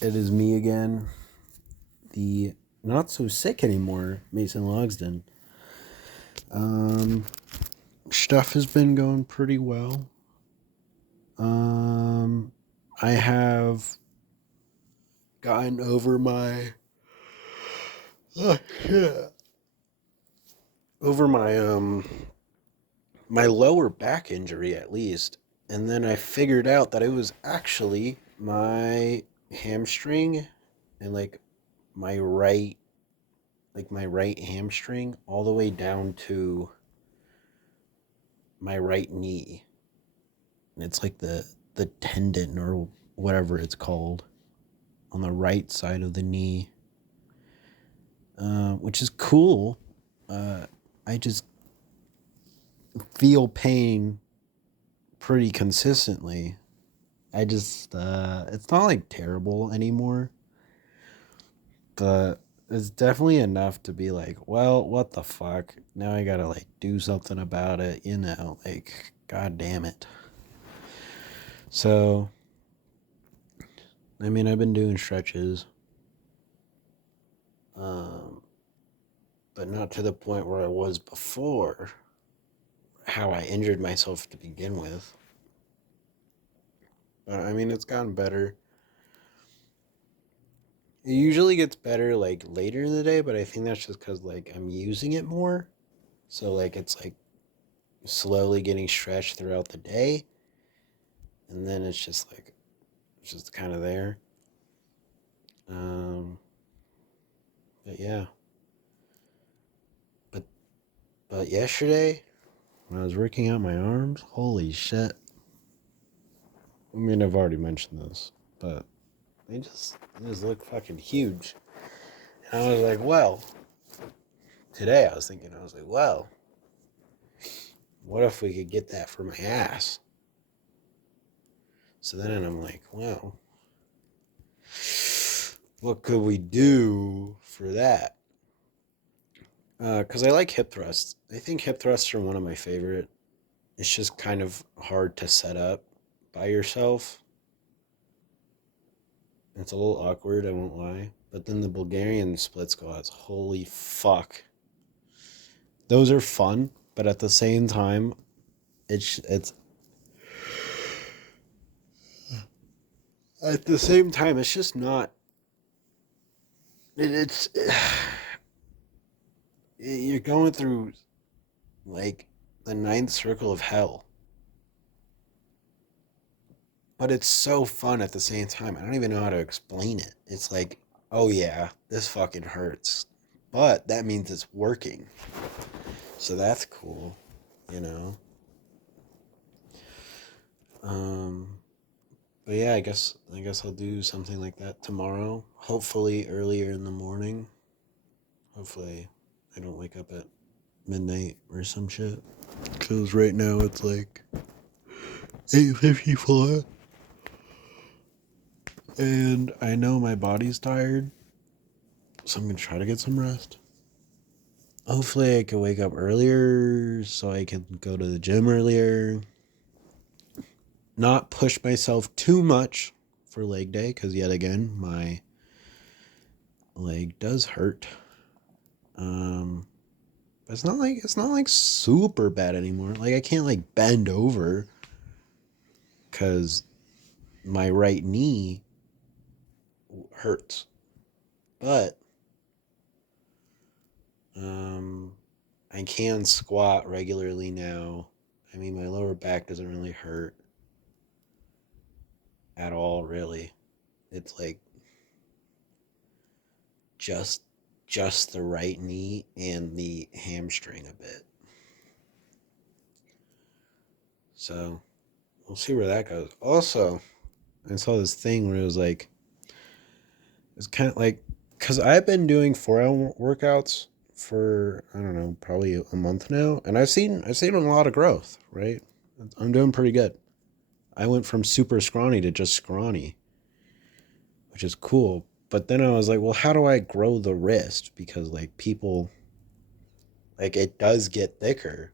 It is me again, the not so sick anymore, Mason Logsden. Um, Stuff has been going pretty well. I have gotten over my yeah, over my lower back injury at least, and then I figured out that it was actually my hamstring and my right my right hamstring all the way down to my right knee. And it's like the tendon or whatever it's called on the right side of the knee, which is cool. I just feel pain pretty consistently. It's not like terrible anymore, but it's definitely enough to be like, well, what the fuck? Now I gotta like do something about it, like, god damn it. So, I mean, I've been doing stretches, um, but not to the point where I was before, how I injured myself to begin with. But I mean, it's gotten better. It usually gets better like later in the day, but I think that's just because like I'm using it more. So like it's like slowly getting stretched throughout the day, and then it's just kind of there. Um, but yeah, but but yesterday when I was working out my arms, holy shit! I mean, I've already mentioned this, but they just look fucking huge. And I was like, well, today I was like, well, what if we could get that for my ass? So then I'm like, well, what could we do for that? Because I like hip thrusts. I think hip thrusts are one of my favorite. It's just kind of hard to set up by yourself. It's a little awkward, I won't lie. But then the Bulgarian split squats, holy fuck. Those are fun, but at the same time, it's at the same time it's just not it's you're going through like the ninth circle of hell, but it's so fun at the same time. I don't even know how to explain it. It's like, oh yeah, this fucking hurts, but that means it's working, so that's cool, you know. um but yeah, I guess I'll do something like that tomorrow, hopefully earlier in the morning. Hopefully I don't wake up at midnight or some shit, because right now it's like 8:54, and I know my body's tired, so I'm gonna try to get some rest. Hopefully, I can wake up earlier so I can go to the gym earlier. Not push myself too much for leg day, because yet again, my leg does hurt. Um, but it's not like super bad anymore. Like I can't like bend over because my right knee hurts, but um, I can squat regularly now. I mean, my lower back doesn't really hurt at all, really. It's like just just the right knee and the hamstring a bit. So we'll see where that goes. Also, I saw this thing where it was like it's kind of like because I've been doing 4 hour workouts for I don't know probably a month now, and I've seen a lot of growth. Right, I'm doing pretty good. I went from super scrawny to just scrawny, which is cool. But then I was like, well, how do I grow the wrist? Because like people, like it does get thicker,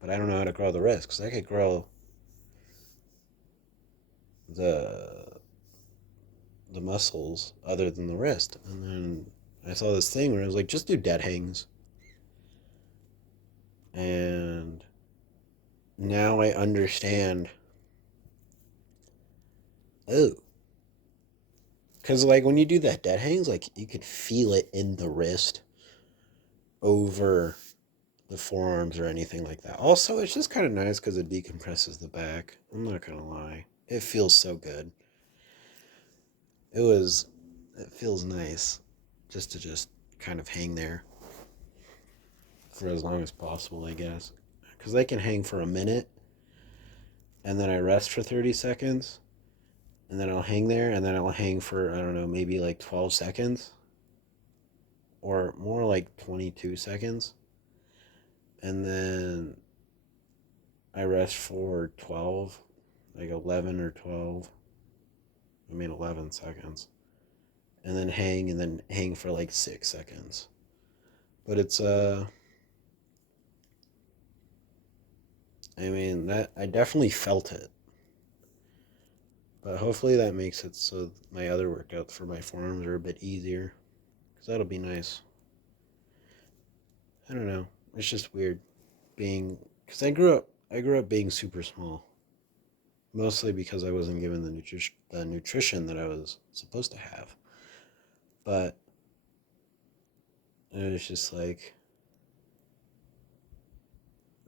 but I don't know how to grow the wrist because I could grow the the muscles other than the wrist. And then I saw this thing where it was like, just do dead hangs. And now I understand. Oh, because like when you do that dead hangs, like you could feel it in the wrist over the forearms or anything like that. Also, it's just kind of nice because it decompresses the back. I'm not gonna lie, it feels so good. It was, it feels nice, just kind of hang there for as long as possible, I guess. Because I can hang for a minute, and then I rest for 30 seconds, and then I'll hang there, and then I'll hang for, I don't know, maybe like 12 seconds, or more like 22 seconds, and then I rest for 12, like 11 or 12, I mean 11 seconds, and then hang for like 6 seconds. But it's, I mean, that, I definitely felt it. But hopefully that makes it so my other workouts for my forearms are a bit easier. Because that'll be nice. I don't know. It's just weird being, because I grew up being super small. Mostly because I wasn't given the nutrition that I was supposed to have. But it was just like,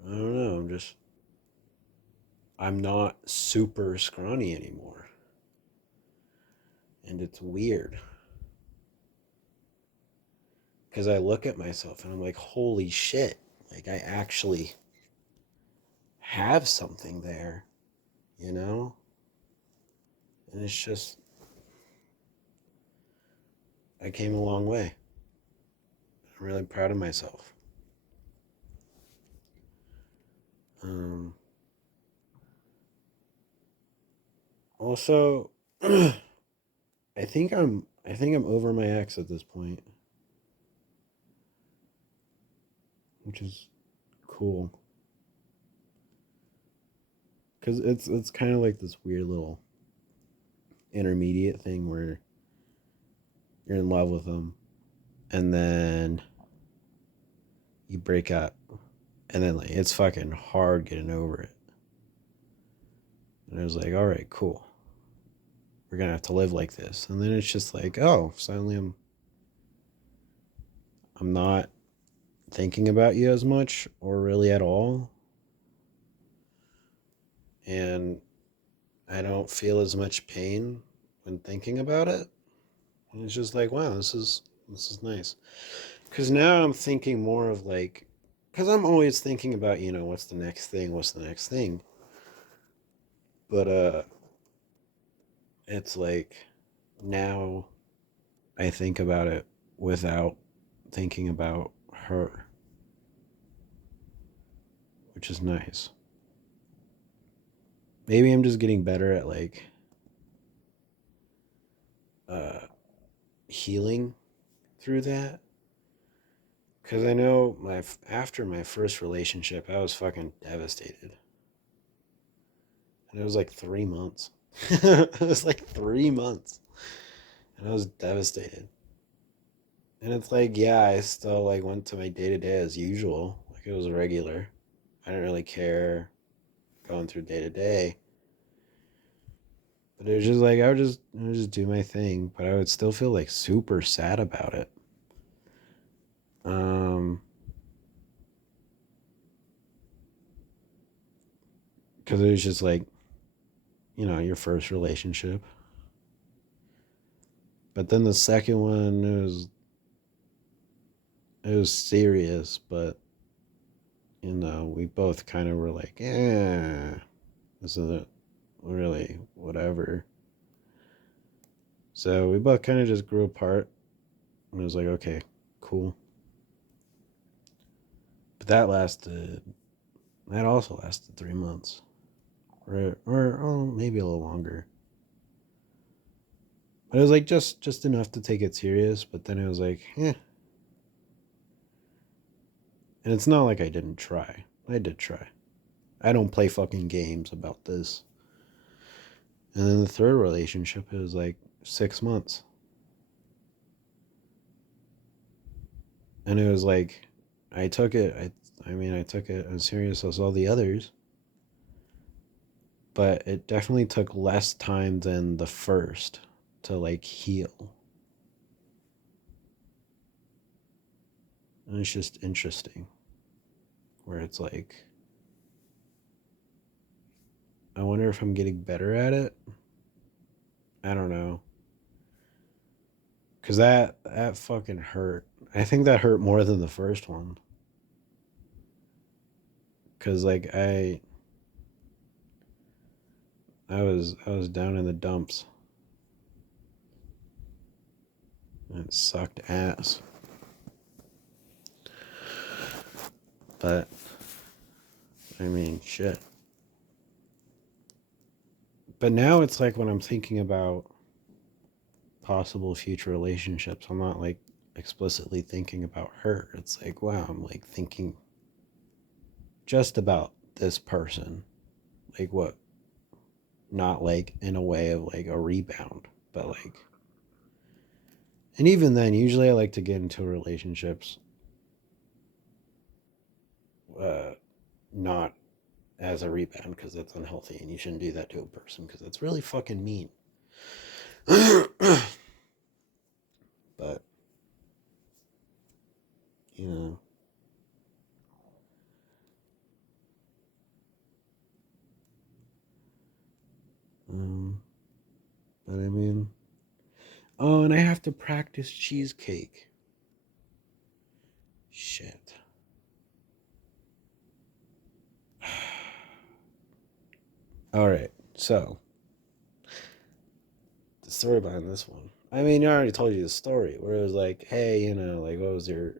I don't know. I'm not super scrawny anymore. And it's weird. Because I look at myself and I'm like, holy shit. Like, I actually have something there, you know? And it's just, I came a long way. I'm really proud of myself. Um, Also, I think I'm over my ex at this point, which is cool. Cause it's kind of like this weird little intermediate thing where you're in love with them, and then you break up, and then like it's fucking hard getting over it. And I was like, all right, cool. We're gonna have to live like this. And then it's just like, oh, suddenly I'm not thinking about you as much or really at all. And I don't feel as much pain when thinking about it. And it's just like, wow, this is nice. Cuz now I'm thinking more of like, cuz I'm always thinking about, you know, what's the next thing? What's the next thing? But it's like now I think about it without thinking about her, which is nice. Maybe I'm just getting better at like uh healing through that. Cause I know after my first relationship, I was fucking devastated, and it was like 3 months. It was like 3 months, and I was devastated. And it's like, yeah, I still like went to my day to day as usual, like it was regular. I didn't really care going through day to day, but it was just like I would just do my thing, but I would still feel like super sad about it. Um, because it was just like, you know, your first relationship. But then the second one, it was serious, but you know, we both kind of were like, this isn't really whatever. So we both kind of just grew apart, and it was like, okay, cool. But that also lasted 3 months, or oh, maybe a little longer. But it was like just enough to take it serious. But then it was like, and it's not like I didn't try. I did try. I don't play fucking games about this. And then the third relationship, it was like 6 months. And it was like, I took it, I took it as serious as all the others, but it definitely took less time than the first to like heal. And it's just interesting where it's like, I wonder if I'm getting better at it. I don't know. Cause that fucking hurt. I think that hurt more than the first one. Cause like I was down in the dumps. And it sucked ass. But I mean shit. But now it's like when I'm thinking about possible future relationships, I'm not like explicitly thinking about her. It's like, wow, I'm like thinking just about this person. Like what? Not like in a way of like a rebound, but like, and even then, usually I like to get into relationships, uh, not as a rebound because that's unhealthy and you shouldn't do that to a person because that's really fucking mean. But, you know, um, but I mean, oh, and I have to practice cheesecake. Shit. All right, so the story behind this one. I mean, I already told you the story where it was like, hey, like what was your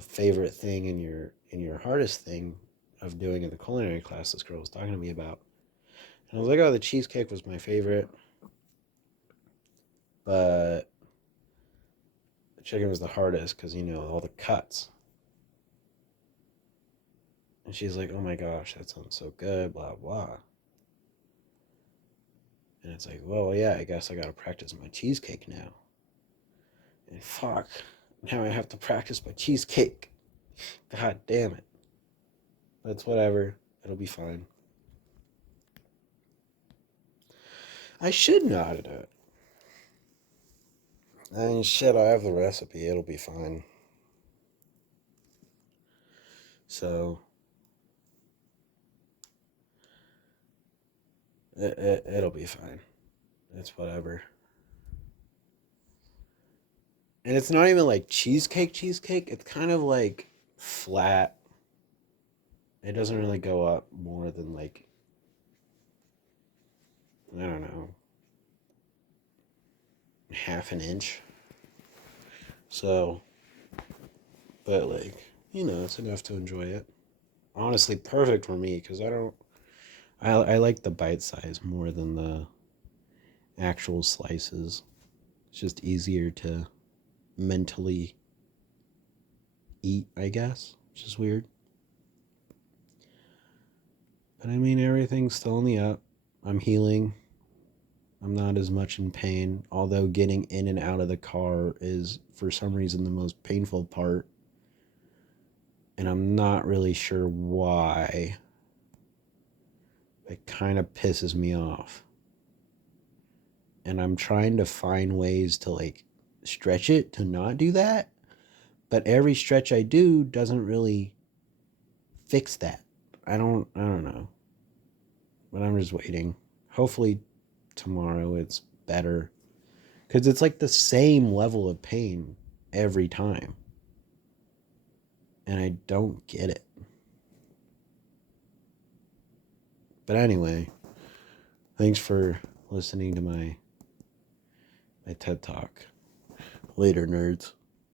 favorite thing in your hardest thing of doing in the culinary class this girl was talking to me about. And I was like, oh, the cheesecake was my favorite, but the chicken was the hardest because all the cuts. And she's like, oh my gosh, that sounds so good, blah blah. And it's like, well, yeah, I guess I gotta practice my cheesecake now. And fuck, now I have to practice my cheesecake. God damn it. But it's whatever. It'll be fine. I should know how to do it. I mean, shit, I have the recipe. It'll be fine. So, it'll be fine. It's whatever. And it's not even like cheesecake. It's kind of like flat. It doesn't really go up more than like, I don't know, half an inch. So, but like, it's enough to enjoy it. Honestly, perfect for me because I like the bite size more than the actual slices. It's just easier to mentally eat, I guess, which is weird. But I mean, everything's still on the up. I'm healing. I'm not as much in pain, although getting in and out of the car is, for some reason, the most painful part. And I'm not really sure why. It kind of pisses me off. And I'm trying to find ways to like stretch it to not do that. But every stretch I do doesn't really fix that. I don't know. But I'm just waiting. Hopefully tomorrow it's better. Because it's like the same level of pain every time. And I don't get it. But anyway, thanks for listening to my TED Talk. Later, nerds.